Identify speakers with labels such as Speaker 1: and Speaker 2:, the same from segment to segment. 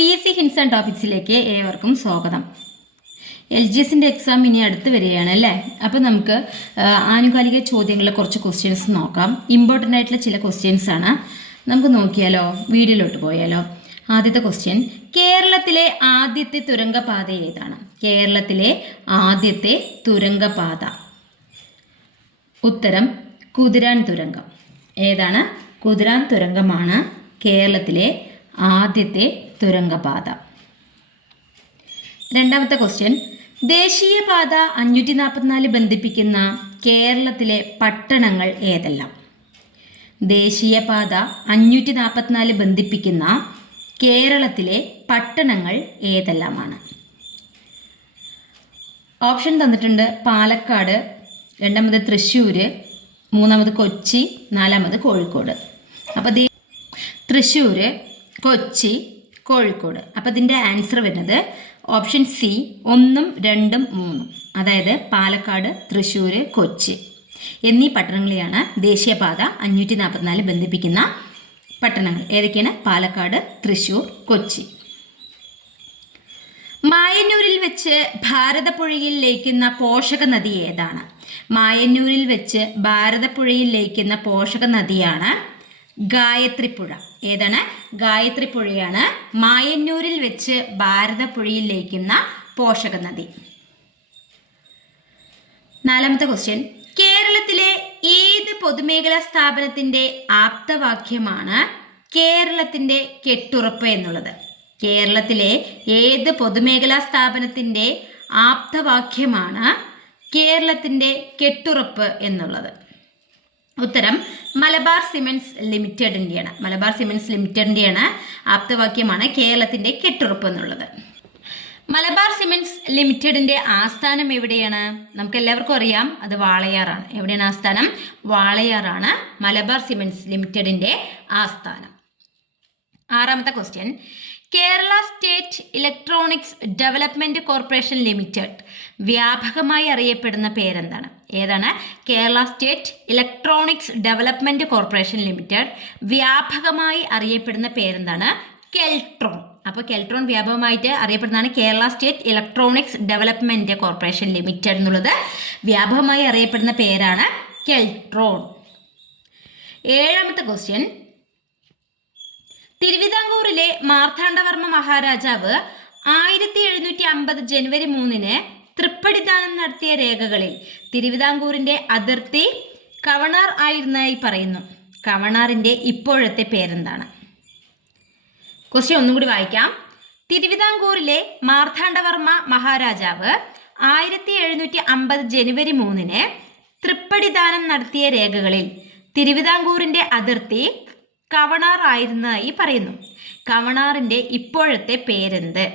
Speaker 1: P C hints and ടോപ്പിക്സിലേക്ക് ഏവർക്കും സ്വാഗതം. എൽ ജി എസിന്റെ എക്സാം ഇനി അടുത്ത് വരികയാണ് അല്ലേ? അപ്പോൾ നമുക്ക് ആനുകാലിക ചോദ്യങ്ങളിലെ കുറച്ച് ക്വസ്റ്റ്യൻസ് നോക്കാം. ഇമ്പോർട്ടന്റ് ആയിട്ടുള്ള ചില ക്വസ്റ്റ്യൻസ് ആണ്. നമുക്ക് നോക്കിയാലോ? വീഡിയോയിലോട്ട് പോയാലോ? ആദ്യത്തെ ക്വസ്റ്റ്യൻ കേരളത്തിലെ ആദ്യത്തെ തുരങ്കപാത ഏതാണ്? കേരളത്തിലെ ആദ്യത്തെ തുരങ്കപാത. ഉത്തരം കുതിരാൻ തുരങ്കം. ഏതാണ്? കുതിരാൻ തുരങ്കമാണ് കേരളത്തിലെ ആദ്യത്തെ തുരങ്കപാത. രണ്ടാമത്തെ ക്വസ്റ്റ്യൻ ദേശീയപാത അഞ്ഞൂറ്റി നാൽപ്പത്തിനാല് ബന്ധിപ്പിക്കുന്ന കേരളത്തിലെ പട്ടണങ്ങൾ ഏതെല്ലാം? ദേശീയപാത അഞ്ഞൂറ്റി നാൽപ്പത്തിനാല് ബന്ധിപ്പിക്കുന്ന കേരളത്തിലെ പട്ടണങ്ങൾ ഏതെല്ലാമാണ്? ഓപ്ഷൻ തന്നിട്ടുണ്ട് പാലക്കാട് രണ്ടാമത് തൃശ്ശൂർ മൂന്നാമത് കൊച്ചി നാലാമത് കോഴിക്കോട്. അപ്പോൾ തൃശ്ശൂർ കൊച്ചി കോഴിക്കോട്. അപ്പോൾ ഇതിന്റെ ആൻസർ വരുന്നത് ഓപ്ഷൻ സി ഒന്നും രണ്ടും മൂന്നും. അതായത് പാലക്കാട് തൃശ്ശൂർ കൊച്ചി എന്നീ പട്ടണങ്ങളെയാണ് ദേശീയപാത അഞ്ഞൂറ്റി നാൽപ്പത്തിനാല് ബന്ധിപ്പിക്കുന്ന പട്ടണങ്ങൾ. ഏതൊക്കെയാണ്? പാലക്കാട് തൃശ്ശൂർ കൊച്ചി. മായന്നൂരിൽ വെച്ച് ഭാരതപ്പുഴയിൽ ലയിക്കുന്ന പോഷക നദി ഏതാണ്? മായന്നൂരിൽ വെച്ച് ഭാരതപ്പുഴയിൽ ലയിക്കുന്ന പോഷക നദിയാണ് ഗായത്രിപ്പുഴ. ഏതാണ്? ഗായത്രിപ്പുഴയാണ് മായന്നൂരിൽ വെച്ച് ഭാരതപ്പുഴയിൽ ലയിക്കുന്ന പോഷക നദി നാലാമത്തെ ക്വസ്റ്റ്യൻ കേരളത്തിലെ ഏത് പൊതുമേഖലാ സ്ഥാപനത്തിന്റെ ആപ്തവാക്യമാണ് കേരളത്തിന്റെ കെട്ടുറപ്പ് എന്നുള്ളത്? കേരളത്തിലെ ഏത് പൊതുമേഖലാ സ്ഥാപനത്തിന്റെ ആപ്തവാക്യമാണ് കേരളത്തിന്റെ കെട്ടുറപ്പ് എന്നുള്ളത്? ഉത്തരം മലബാർ സിമെന്റ്സ് ലിമിറ്റഡിന്റെയാണ് മലബാർ സിമെന്റ്സ് ലിമിറ്റഡിന്റെയാണ് ആപ്തവാക്യമാണ് കേരളത്തിന്റെ കെട്ടുറപ്പ് എന്നുള്ളത്. മലബാർ സിമെന്റ്സ് ലിമിറ്റഡിന്റെ ആസ്ഥാനം എവിടെയാണ്? നമുക്ക് എല്ലാവർക്കും അറിയാം അത് വാളയാറാണ്. എവിടെയാണ് ആസ്ഥാനം? വാളയാറാണ് മലബാർ സിമെന്റ്സ് ലിമിറ്റഡിന്റെ ആസ്ഥാനം. ആറാമത്തെ question Kerala state electronics development corporation limited വ്യാപകമായി അറിയപ്പെടുന്ന പേരെന്താണ്? ഏതാണ്? Kerala state electronics development corporation limited വ്യാപകമായി അറിയപ്പെടുന്ന പേരെന്താണ്? കെൽട്രോൺ. അപ്പോൾ കെൽട്രോൺ വ്യാപകമായിട്ട് അറിയപ്പെടുന്നതാണ് Kerala state electronics development corporation limited എന്നുള്ളത്. വ്യാപകമായി അറിയപ്പെടുന്ന പേരാണ് കെൽട്രോൺ. ഏഴാമത്തെ ക്വസ്റ്റ്യൻ തിരുവിതാംകൂറിലെ മാർത്താണ്ഡവർമ്മ മഹാരാജാവ് ആയിരത്തി എഴുന്നൂറ്റി അമ്പത് ജനുവരി മൂന്നിന് തൃപ്പടിദാനം നടത്തിയ രേഖകളിൽ തിരുവിതാംകൂറിന്റെ അതിർത്തി കവണാർ ആയിരുന്നതായി പറയുന്നു. കവണാറിന്റെ ഇപ്പോഴത്തെ പേരെന്താണ്? ക്വസ്റ്റ്യൻ ഒന്നും കൂടി വായിക്കാം. തിരുവിതാംകൂറിലെ മാർത്താണ്ഡവർമ്മ മഹാരാജാവ് ആയിരത്തി എഴുന്നൂറ്റി അമ്പത് ജനുവരി മൂന്നിന് തൃപ്പടിദാനം നടത്തിയ രേഖകളിൽ തിരുവിതാംകൂറിന്റെ അതിർത്തി കവണാർ ആയിരുന്നതായി പറയുന്നു. കവണാറിന്റെ ഇപ്പോഴത്തെ പേരെന്ത്?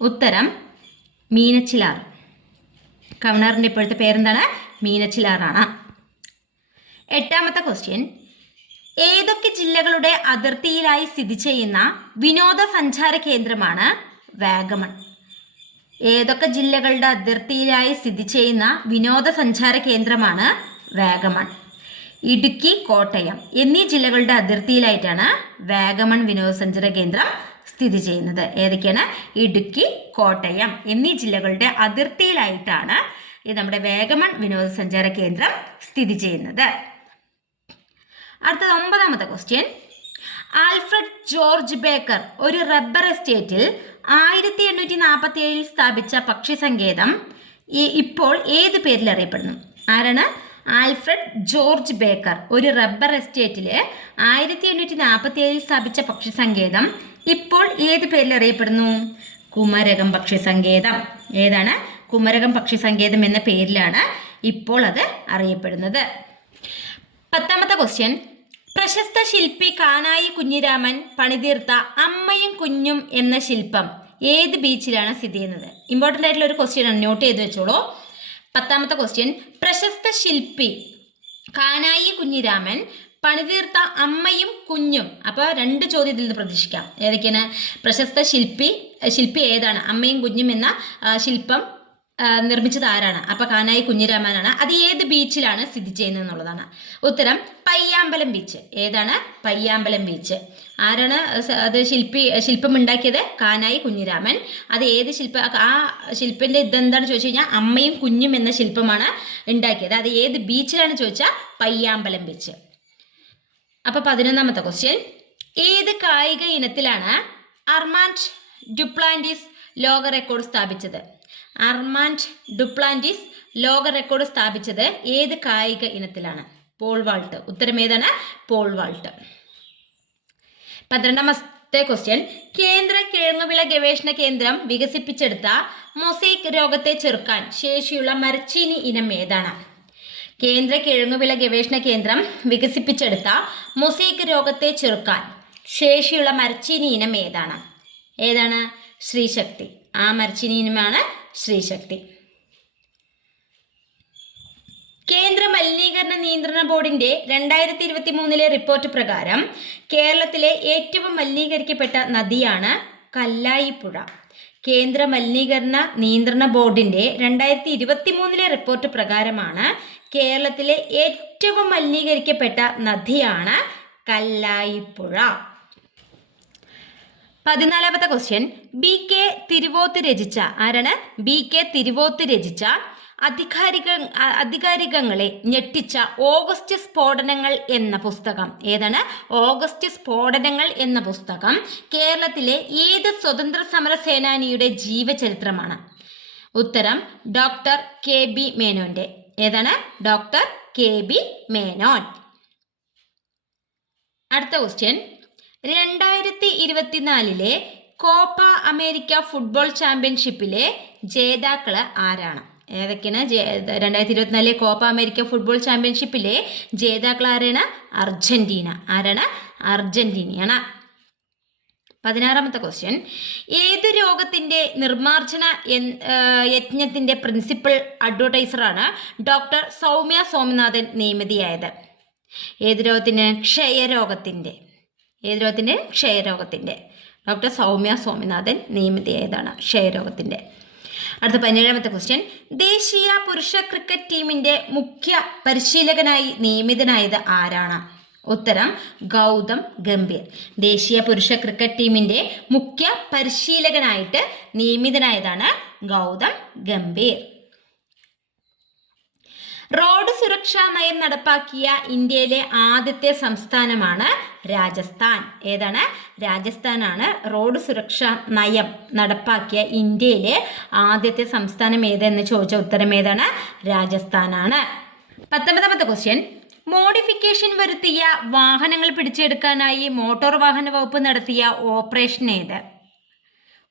Speaker 1: ഉത്തരം മീനച്ചിലാർ. കവണാറിന്റെ ഇപ്പോഴത്തെ പേരെന്താണ്? മീനച്ചിലാറാണ്. എട്ടാമത്തെ ക്വസ്റ്റ്യൻ ഏതൊക്കെ ജില്ലകളുടെ അതിർത്തിയിലായി സ്ഥിതി ചെയ്യുന്ന വിനോദസഞ്ചാര കേന്ദ്രമാണ് വാഗമൺ? ഏതൊക്കെ ജില്ലകളുടെ അതിർത്തിയിലായി സ്ഥിതി ചെയ്യുന്ന വിനോദസഞ്ചാര കേന്ദ്രമാണ് വാഗമൺ? ഇടുക്കി കോട്ടയം എന്നീ ജില്ലകളുടെ അതിർത്തിയിലായിട്ടാണ് വാഗമൺ വിനോദസഞ്ചാര കേന്ദ്രം സ്ഥിതി ചെയ്യുന്നത്. ഏതൊക്കെയാണ്? ഇടുക്കി കോട്ടയം എന്നീ ജില്ലകളുടെ അതിർത്തിയിലായിട്ടാണ് ഈ നമ്മുടെ വേഗമൺ വിനോദസഞ്ചാര കേന്ദ്രം സ്ഥിതി ചെയ്യുന്നത്. അടുത്തത് ഒമ്പതാമത്തെ ക്വസ്റ്റ്യൻ ആൽഫ്രഡ് ജോർജ് ബേക്കർ ഒരു റബ്ബർ എസ്റ്റേറ്റിൽ ആയിരത്തി എണ്ണൂറ്റി നാൽപ്പത്തി ഏഴിൽ സ്ഥാപിച്ച പക്ഷി സങ്കേതം ഇപ്പോൾ ഏത് പേരിൽ അറിയപ്പെടുന്നു? ആരാണ്? ആൽഫ്രഡ് ജോർജ് ബേക്കർ ഒരു റബ്ബർ എസ്റ്റേറ്റിൽ ആയിരത്തി എണ്ണൂറ്റി നാൽപ്പത്തി ഏഴിൽ സ്ഥാപിച്ച പക്ഷി സങ്കേതം ഇപ്പോൾ ഏത് പേരിൽ അറിയപ്പെടുന്നു? കുമരകം പക്ഷി സങ്കേതം ഏതാണ്? കുമരകം പക്ഷി സങ്കേതം എന്ന പേരിലാണ് ഇപ്പോൾ അത് അറിയപ്പെടുന്നത്. പത്താമത്തെ ക്വസ്റ്റ്യൻ പ്രശസ്ത ശില്പി കാനായി കുഞ്ഞിരാമൻ പണിതീർത്ത അമ്മയും കുഞ്ഞും എന്ന ശില്പം ഏത് ബീച്ചിലാണ് സ്ഥിതി ചെയ്യുന്നത്? ഇമ്പോർട്ടന്റ് ആയിട്ടുള്ള ഒരു ക്വസ്റ്റ്യൻ ആണ്. നോട്ട് ചെയ്ത് വെച്ചോളൂ. പത്താമത്തെ ക്വസ്റ്റ്യൻ പ്രശസ്ത ശില്പി. കാനായി കുഞ്ഞിരാമൻ പണിതീർത്ത അമ്മയും കുഞ്ഞും. അപ്പോൾ രണ്ട് ചോദ്യത്തിൽ നിന്ന് പ്രതീക്ഷിക്കാം. ഏതൊക്കെയാണ്? പ്രശസ്ത ശില്പി ശില്പി ഏതാണ്? അമ്മയും കുഞ്ഞും എന്ന ശില്പം നിർമ്മിച്ചത് ആരാണ്? അപ്പൊ കാനായി കുഞ്ഞിരാമനാണ്. അത് ഏത് ബീച്ചിലാണ് സ്ഥിതി ചെയ്യുന്നത് എന്നുള്ളതാണ് ഉത്തരം പയ്യാമ്പലം ബീച്ച്. ഏതാണ്? പയ്യാമ്പലം ബീച്ച്. ആരാണ് അത് ശില്പി ശില്പം ഉണ്ടാക്കിയത് കാനായി കുഞ്ഞിരാമൻ. അത് ഏത് ശില്പ ആ ശില്പിന്റെ ഇതെന്താണെന്ന് ചോദിച്ചു കഴിഞ്ഞാൽ അമ്മയും കുഞ്ഞും എന്ന ശില്പമാണ് ഉണ്ടാക്കിയത്. അത് ഏത് ബീച്ചിലാണ് ചോദിച്ചാൽ പയ്യാമ്പലം ബീച്ച്. അപ്പൊ പതിനൊന്നാമത്തെ ക്വസ്റ്റ്യൻ ഏത് കായിക ഇനത്തിലാണ് അർമാൻഡ് ഡുപ്ലാൻഡിസ് ലോക റെക്കോർഡ് സ്ഥാപിച്ചത്? അർമാൻഡ് ഡുപ്ലാന്റിസ് ലോക റെക്കോർഡ് സ്ഥാപിച്ചത് ഏത് കായിക ഇനത്തിലാണ്? Pole vault. ഉത്തരം ഏതാണ്? Paul vault. പന്ത്രണ്ടാമത്തെ ക്വസ്റ്റ്യൻ കേന്ദ്ര കിഴങ്ങുവിള ഗവേഷണ കേന്ദ്രം വികസിപ്പിച്ചെടുത്ത മൊസൈക്ക് രോഗത്തെ ചെറുക്കാൻ ശേഷിയുള്ള മരച്ചീനി ഇനം ഏതാണ്? കേന്ദ്ര കിഴങ്ങുവിള ഗവേഷണ കേന്ദ്രം വികസിപ്പിച്ചെടുത്ത മൊസൈക്ക് രോഗത്തെ ചെറുക്കാൻ ശേഷിയുള്ള മരച്ചീനി ഇനം ഏതാണ്? ഏതാണ്? ശ്രീശക്തി. ആ മരച്ചീനി ഇനമാണ് ശ്രീശക്തി. കേന്ദ്ര മലിനീകരണ നിയന്ത്രണ ബോർഡിന്റെ രണ്ടായിരത്തി ഇരുപത്തി മൂന്നിലെ റിപ്പോർട്ട് പ്രകാരം കേരളത്തിലെ ഏറ്റവും മലിനീകരിക്കപ്പെട്ട നദിയാണ് കല്ലായിപ്പുഴ. കേന്ദ്ര മലിനീകരണ നിയന്ത്രണ ബോർഡിന്റെ രണ്ടായിരത്തി ഇരുപത്തി മൂന്നിലെ റിപ്പോർട്ട് പ്രകാരമാണ് കേരളത്തിലെ ഏറ്റവും മലിനീകരിക്കപ്പെട്ട നദിയാണ് കല്ലായിപ്പുഴ. പതിനാലാമത്തെ ക്വസ്റ്റ്യൻ ബി കെ തിരുവോത്ത് രചിച്ച ആരാണ്? ബി കെ തിരുവോത്ത് രചിച്ച അധികാരിക അധികാരികങ്ങളെ ഞെട്ടിച്ച ഓഗസ്റ്റ് സ്ഫോടനങ്ങൾ എന്ന പുസ്തകം. ഏതാണ്? ഓഗസ്റ്റ് സ്ഫോടനങ്ങൾ എന്ന പുസ്തകം. കേരളത്തിലെ ഏത് സ്വതന്ത്ര സമര സേനാനിയുടെ ജീവചരിത്രമാണ്? ഉത്തരം ഡോക്ടർ കെ ബി മേനോന്റെ. ഏതാണ്? Doctor K B Menon. അടുത്ത ക്വസ്റ്റ്യൻ രണ്ടായിരത്തി ഇരുപത്തിനാലിലെ കോപ്പ അമേരിക്ക ഫുട്ബോൾ ചാമ്പ്യൻഷിപ്പിലെ ജേതാക്കൾ ആരാണ്? ഏതൊക്കെയാണ്? രണ്ടായിരത്തി ഇരുപത്തിനാലിലെ കോപ്പ അമേരിക്ക ഫുട്ബോൾ ചാമ്പ്യൻഷിപ്പിലെ ജേതാക്കൾ ആരാണ്? അർജന്റീന. ആരാണ്? അർജന്റീനയാണ്. പതിനാറാമത്തെ ക്വസ്റ്റ്യൻ ഏത് രോഗത്തിന്റെ നിർമ്മാർജന യജ്ഞത്തിന്റെ പ്രിൻസിപ്പൽ അഡ്വർടൈസറാണ് ഡോക്ടർ സൗമ്യ സോമനാഥൻ നിയമിതിയായത്? ഏത് രോഗത്തിന്? ക്ഷയരോഗത്തിന്റെ. ഏത് രോഗത്തിന്റെ ക്ഷയരോഗത്തിന്റെ ഡോക്ടർ സൗമ്യ സ്വാമിനാഥൻ നിയമിതയായതാണ് ക്ഷയരോഗത്തിന്റെ അടുത്ത പതിനേഴാമത്തെ ക്വസ്റ്റ്യൻ ദേശീയ പുരുഷ ക്രിക്കറ്റ് ടീമിന്റെ മുഖ്യ പരിശീലകനായി നിയമിതനായത് ആരാണ്? ഉത്തരം ഗൗതം ഗംഭീർ. ദേശീയ പുരുഷ ക്രിക്കറ്റ് ടീമിന്റെ മുഖ്യ പരിശീലകനായിട്ട് നിയമിതനായതാണ് ഗൗതം ഗംഭീർ. റോഡ് സുരക്ഷാ നയം നടപ്പാക്കിയ ഇന്ത്യയിലെ ആദ്യത്തെ സംസ്ഥാനമാണ് രാജസ്ഥാൻ. ഏതാണ്? രാജസ്ഥാനാണ് റോഡ് സുരക്ഷാ നയം നടപ്പാക്കിയ ഇന്ത്യയിലെ ആദ്യത്തെ സംസ്ഥാനം ഏതെന്ന് ചോദിച്ച ഉത്തരം ഏതാണ്? രാജസ്ഥാനാണ്. പത്തൊമ്പതാമത്തെ ക്വസ്റ്റ്യൻ മോഡിഫിക്കേഷൻ വരുത്തിയ വാഹനങ്ങൾ പിടിച്ചെടുക്കാനായി മോട്ടോർ വാഹന വകുപ്പ് നടത്തിയ ഓപ്പറേഷൻ ഏത്?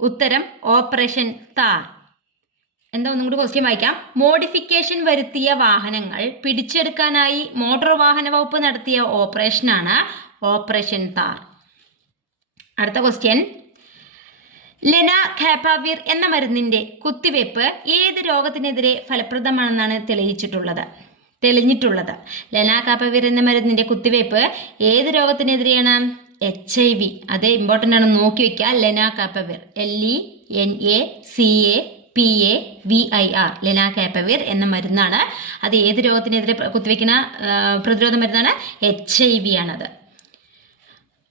Speaker 1: ഉത്തരം ഓപ്പറേഷൻ താർ. എന്താ ഒന്നും കൂടി ക്വസ്റ്റ്യൻ വായിക്കാം. മോഡിഫിക്കേഷൻ വരുത്തിയ വാഹനങ്ങൾ പിടിച്ചെടുക്കാനായി മോട്ടോർ വാഹന വകുപ്പ് നടത്തിയ ഓപ്പറേഷനാണ് ഓപ്പറേഷൻ താർ അടുത്ത ക്വസ്റ്റ്യൻ ലെന ഖാപ്പാവീർ എന്ന മരുന്നിന്റെ കുത്തിവയ്പ്പ് ഏത് രോഗത്തിനെതിരെ ഫലപ്രദമാണെന്നാണ് തെളിയിച്ചിട്ടുള്ളത്? തെളിഞ്ഞിട്ടുള്ളത്. ലെന ഖാപാവിർ എന്ന മരുന്നിന്റെ കുത്തിവയ്പ്പ് ഏത് രോഗത്തിനെതിരെയാണ്? എച്ച് ഐ വി അത് ഇമ്പോർട്ടന്റ് ആണ്. നോക്കി വയ്ക്കുക lenacapavir L E N A C A P A V I R lenacapavir എന്ന മരുന്നാണ്. അത് ഏത് രോഗത്തിനെതിരെ കുത്തിവെക്കുന്ന പ്രതിരോധ മരുന്നാണ്? എച്ച് ഐ വി ആണത്.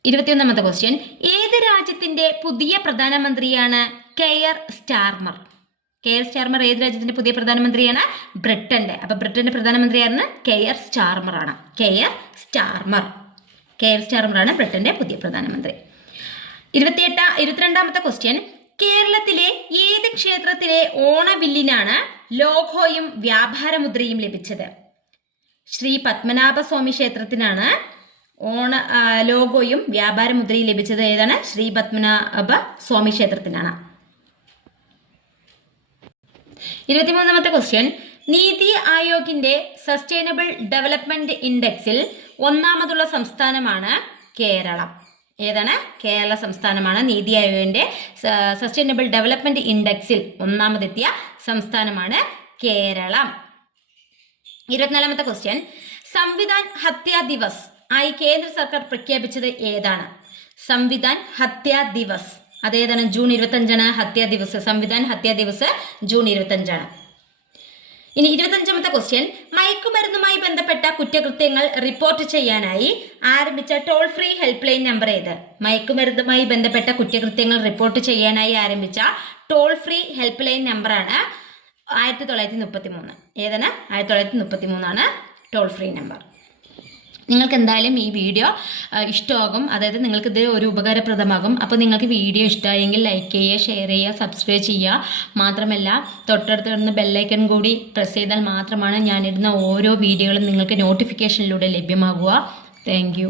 Speaker 1: ഇരുപത്തിയൊന്നാമത്തെ ക്വസ്റ്റ്യൻ ഏത് രാജ്യത്തിന്റെ പുതിയ പ്രധാനമന്ത്രിയാണ് കെയർ സ്റ്റാർമർ? കെയർ സ്റ്റാർമർ ഏത് രാജ്യത്തിന്റെ പുതിയ പ്രധാനമന്ത്രിയാണ്? ബ്രിട്ടന്റെ അപ്പൊ ബ്രിട്ടന്റെ പ്രധാനമന്ത്രിയാണ് കെയർ സ്റ്റാർമർ ആണ്. Keir Starmer. കെയർ സ്റ്റാർമർ ആണ് ബ്രിട്ടന്റെ പുതിയ പ്രധാനമന്ത്രി. ഇരുപത്തിയെട്ട ഇരുപത്തിരണ്ടാമത്തെ ക്വസ്റ്റ്യൻ കേരളത്തിലെ ഏത് ക്ഷേത്രത്തിലെ ഓണവില്ലിനാണ് ലോഗോയും വ്യാപാരമുദ്രയും ലഭിച്ചത്? ശ്രീ പത്മനാഭസ്വാമി ക്ഷേത്രത്തിനാണ് ഓണ ലോഗോയും വ്യാപാരമുദ്രയും ലഭിച്ചത്. ഏതാണ്? ശ്രീ പത്മനാഭ സ്വാമി ക്ഷേത്രത്തിനാണ്. ഇരുപത്തിമൂന്നാമത്തെ ക്വസ്റ്റ്യൻ നീതി ആയോഗിന്റെ സസ്റ്റൈനബിൾ ഡെവലപ്മെന്റ് ഇൻഡെക്സിൽ ഒന്നാമതുള്ള സംസ്ഥാനമാണ് കേരളം. ഏതാണ്? കേരള സംസ്ഥാനമാണ് നീതി ആയോഗിന്റെ സസ്റ്റൈനബിൾ ഡെവലപ്മെന്റ് ഇൻഡെക്സിൽ ഒന്നാമതെത്തിയ സംസ്ഥാനമാണ് കേരളം. ഇരുപത്തിനാലാമത്തെ ക്വസ്റ്റ്യൻ സംവിധാൻ ഹത്യാ ദിവസ്. ആയി കേന്ദ്ര സർക്കാർ പ്രഖ്യാപിച്ചത് ഏതാണ്? സംവിധാൻ ഹത്യാ ദിവസ്. അതേതാണ്? ജൂൺ ഇരുപത്തഞ്ചാണ് ഹത്യാ ദിവസ്. സംവിധാൻ ഹത്യാ ദിവസ് ജൂൺ ഇരുപത്തഞ്ചാണ്. ഇനി ഇരുപത്തഞ്ചാമത്തെ ക്വസ്റ്റ്യൻ മയക്കുമരുന്നുമായി ബന്ധപ്പെട്ട കുറ്റകൃത്യങ്ങൾ റിപ്പോർട്ട് ചെയ്യാനായി ആരംഭിച്ച toll free help line number ഏത്? മയക്കുമരുന്നുമായി ബന്ധപ്പെട്ട കുറ്റകൃത്യങ്ങൾ റിപ്പോർട്ട് ചെയ്യാനായി ആരംഭിച്ച ടോൾ ഫ്രീ ഹെൽപ്പ് ലൈൻ നമ്പറാണ് ആയിരത്തി തൊള്ളായിരത്തി മുപ്പത്തി മൂന്ന് ഏതാണ്? ആയിരത്തി തൊള്ളായിരത്തി മുപ്പത്തി മൂന്നാണ് ടോൾ ഫ്രീ നമ്പർ നിങ്ങൾക്ക് എന്തായാലും ഈ വീഡിയോ ഇഷ്ടമാകും. അതായത് നിങ്ങൾക്ക് ഒരു ഉപകാരപ്രദമാകും. അപ്പോൾ നിങ്ങൾക്ക് വീഡിയോ ഇഷ്ടമായെങ്കിൽ ലൈക്ക് ചെയ്യുക ഷെയർ ചെയ്യുക സബ്സ്ക്രൈബ് ചെയ്യുക. മാത്രമല്ല തൊട്ടടുത്ത് നിന്ന് ബെല്ലൈക്കൺ കൂടി പ്രസ് ചെയ്താൽ മാത്രമാണ് ഞാനിടുന്ന ഓരോ വീഡിയോകളും നിങ്ങൾക്ക് നോട്ടിഫിക്കേഷനിലൂടെ ലഭ്യമാകുക. താങ്ക്